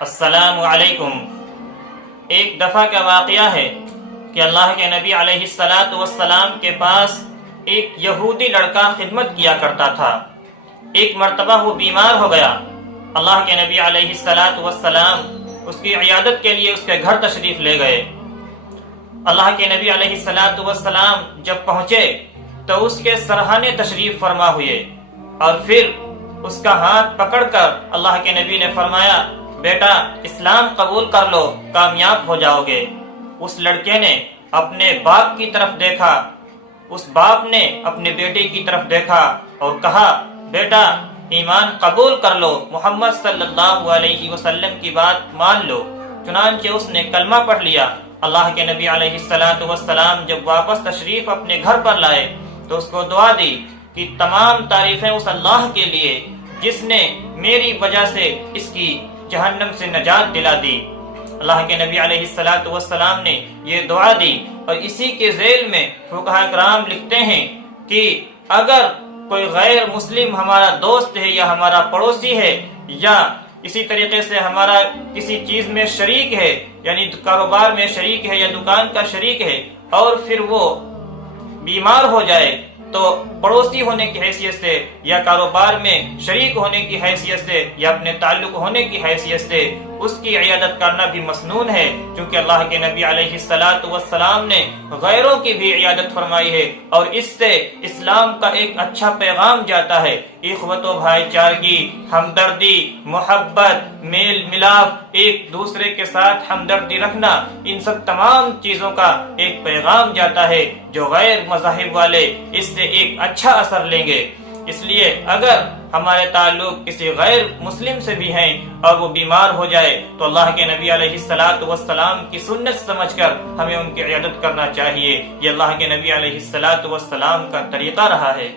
السلام علیکم۔ ایک دفعہ کا واقعہ ہے کہ اللہ کے نبی علیہ السلام کے پاس ایک یہودی لڑکا خدمت کیا کرتا تھا۔ ایک مرتبہ وہ بیمار ہو گیا۔ اللہ کے نبی علیہ السلام اس کی عیادت کے لیے اس کے گھر تشریف لے گئے۔ اللہ کے نبی علیہ السلام جب پہنچے تو اس کے سرہانے تشریف فرما ہوئے اور پھر اس کا ہاتھ پکڑ کر اللہ کے نبی نے فرمایا، بیٹا اسلام قبول کر لو، کامیاب ہو جاؤ گے۔ اس لڑکے نے اپنے باپ کی طرف دیکھا، اس باپ نے اپنے بیٹے کی طرف دیکھا اور کہا، بیٹا ایمان قبول کر لو، محمد صلی اللہ علیہ وسلم کی بات مان لو۔ چنانچہ اس نے کلمہ پڑھ لیا۔ اللہ کے نبی علیہ السلام جب واپس تشریف اپنے گھر پر لائے تو اس کو دعا دی کہ تمام تعریفیں اس اللہ کے لیے جس نے میری وجہ سے اس کی جہنم سے نجات دلا دی۔ اللہ کے نبی علیہ السلام نے یہ دعا دی اور اسی کے ذیل میں فقہاء کرام لکھتے ہیں کہ اگر کوئی غیر مسلم ہمارا دوست ہے یا ہمارا پڑوسی ہے یا اسی طریقے سے ہمارا کسی چیز میں شریک ہے، یعنی کاروبار میں شریک ہے یا دکان کا شریک ہے، اور پھر وہ بیمار ہو جائے تو پڑوسی ہونے کی حیثیت سے یا کاروبار میں شریک ہونے کی حیثیت سے یا اپنے تعلق ہونے کی حیثیت سے اس کی عیادت کرنا بھی مسنون ہے، کیونکہ اللہ کے نبی علیہ السلام نے غیروں کی بھی عیادت فرمائی ہے اور اس سے اسلام کا ایک اچھا پیغام جاتا ہے۔ اخوت و بھائی چارگی، ہمدردی، محبت، میل ملاپ، ایک دوسرے کے ساتھ ہمدردی رکھنا، ان سب تمام چیزوں کا ایک پیغام جاتا ہے جو غیر مذاہب والے اس سے ایک اچھا اثر لیں گے۔ اس لیے اگر ہمارے تعلق کسی غیر مسلم سے بھی ہیں اور وہ بیمار ہو جائے تو اللہ کے نبی علیہ السلام کی سنت سمجھ کر ہمیں ان کی عیادت کرنا چاہیے۔ یہ اللہ کے نبی علیہ السلام کا طریقہ رہا ہے۔